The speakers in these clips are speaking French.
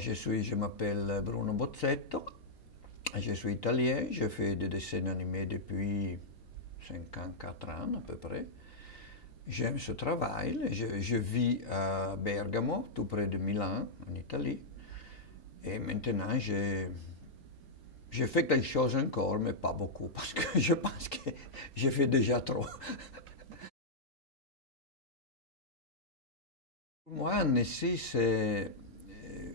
je m'appelle Bruno Bozzetto, je suis italien, je fais des dessins animés depuis 54 ans à peu près. J'aime ce travail, je vis à Bergamo, tout près de Milan, en Italie. Et maintenant, je fais quelque chose encore, mais pas beaucoup, parce que je pense que j'ai fait déjà trop. Pour moi, Annecy, c'est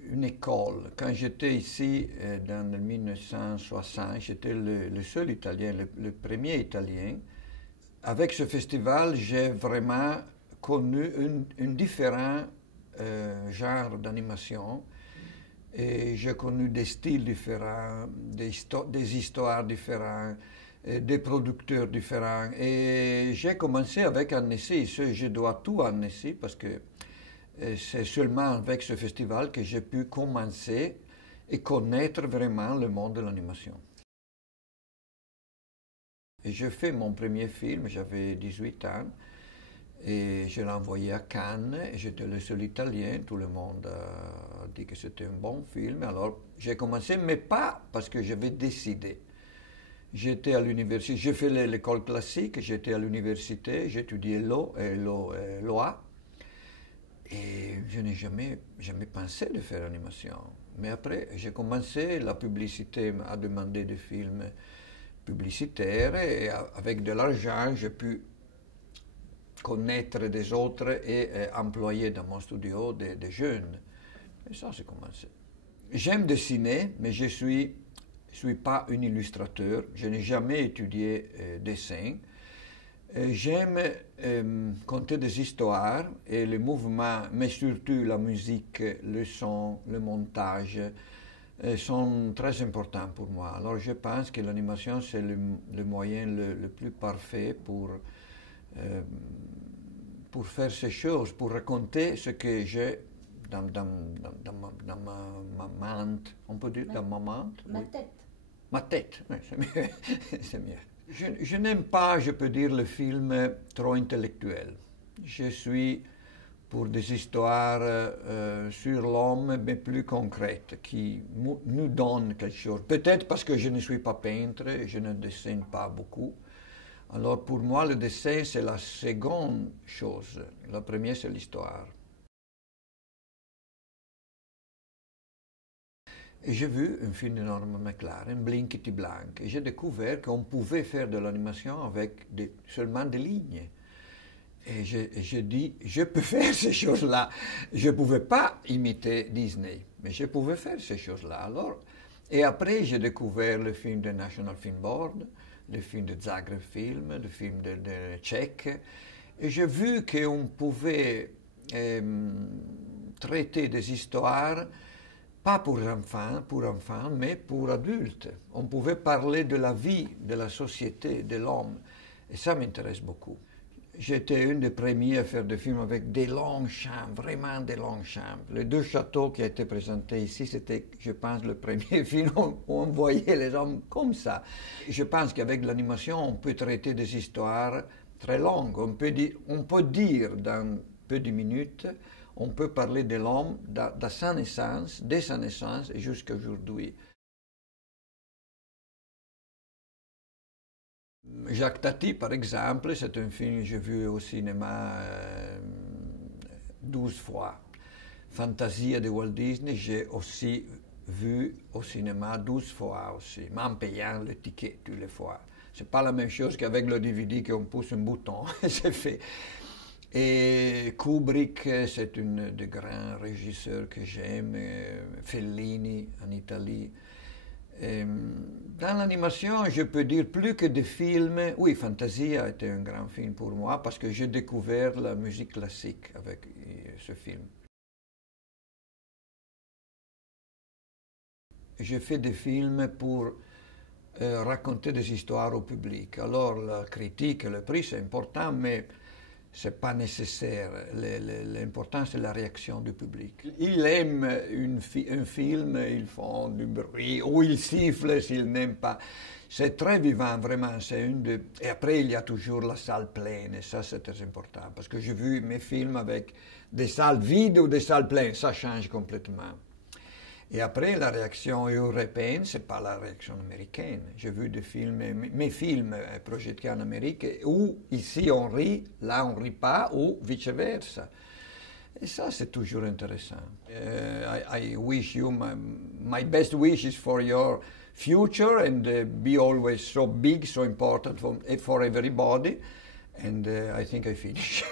une école. Quand j'étais ici dans le 1960, j'étais le seul Italien, le premier Italien. Avec ce festival, j'ai vraiment connu un différent genre d'animation. Et j'ai connu des styles différents, des histoires différentes, des producteurs différents. Et j'ai commencé avec Annecy. Je dois tout à Annecy parce que c'est seulement avec ce festival que j'ai pu commencer et connaître vraiment le monde de l'animation. Et j'ai fait mon premier film, j'avais 18 ans, et je l'ai envoyé à Cannes, et j'étais le seul Italien, tout le monde a dit que c'était un bon film. Alors j'ai commencé, mais pas parce que j'avais décidé. J'étais à l'université, j'ai fait l'école classique, j'étais à l'université, j'étudiais l'OA. Et je n'ai jamais pensé de faire animation. Mais après, j'ai commencé, la publicité m'a demandé des films publicitaires et avec de l'argent, j'ai pu connaître des autres et employer dans mon studio des jeunes. Et ça, c'est commencé. J'aime dessiner, mais je suis pas un illustrateur. Je n'ai jamais étudié dessin. J'aime conter des histoires et le mouvement, mais surtout la musique, le son, le montage sont très importants pour moi. Alors je pense que l'animation c'est le moyen le plus parfait pour faire ces choses, pour raconter ce que j'ai dans ma mente, on peut dire dans ma mente. Ma oui. tête. Ma tête, oui, c'est mieux. C'est mieux. Je n'aime pas, je peux dire, le film trop intellectuel. Je suis pour des histoires sur l'homme, mais plus concrètes, qui nous donnent quelque chose. Peut-être parce que je ne suis pas peintre, je ne dessine pas beaucoup. Alors pour moi, le dessin, c'est la seconde chose. La première, c'est l'histoire. Et j'ai vu un film de Norman McLaren, Blinkety Blank, et j'ai découvert qu'on pouvait faire de l'animation avec seulement des lignes. Et j'ai dit, je peux faire ces choses-là. Je ne pouvais pas imiter Disney, mais je pouvais faire ces choses-là. Alors, et après, j'ai découvert le film de National Film Board, le film de Zagreb Film, le film de Tchèque, et j'ai vu qu'on pouvait traiter des histoires pas pour enfants, mais pour adultes. On pouvait parler de la vie, de la société, de l'homme. Et ça m'intéresse beaucoup. J'étais une des premiers à faire des films avec des longues chambres, vraiment des longues chambres. Les deux châteaux qui étaient présentés ici, c'était, je pense, le premier film où on voyait les hommes comme ça. Je pense qu'avec l'animation, on peut traiter des histoires très longues. On peut dire dans peu de minutes, on peut parler de l'homme de sa naissance, dès sa naissance et jusqu'à aujourd'hui. Jacques Tati, par exemple, c'est un film que j'ai vu au cinéma 12 fois. Fantasia de Walt Disney, j'ai aussi vu au cinéma 12 fois aussi, mais en payant le ticket toutes les fois. C'est pas la même chose qu'avec le DVD qu'on pousse un bouton, c'est fait. Et Kubrick, c'est un des grands régisseurs que j'aime, Fellini en Italie. Dans l'animation, je peux dire plus que des films. Oui, Fantasia était un grand film pour moi parce que j'ai découvert la musique classique avec ce film. J'ai fait des films pour raconter des histoires au public. Alors la critique et le prix, c'est important, mais ce n'est pas nécessaire. L'important, c'est la réaction du public. Ils aiment un film, ils font du bruit, ou ils sifflent s'ils n'aiment pas. C'est très vivant, vraiment. Et après, il y a toujours la salle pleine, et ça, c'est très important. Parce que j'ai vu mes films avec des salles vides ou des salles pleines, ça change complètement. Et après, la réaction européenne, c'est pas la réaction américaine. J'ai vu des films, mes films projetés en Amérique, où ici on rit, là on rit pas, ou vice-versa. Et ça, c'est toujours intéressant. I wish you my best wishes for your future and be always so big, so important for everybody. And I think I finish.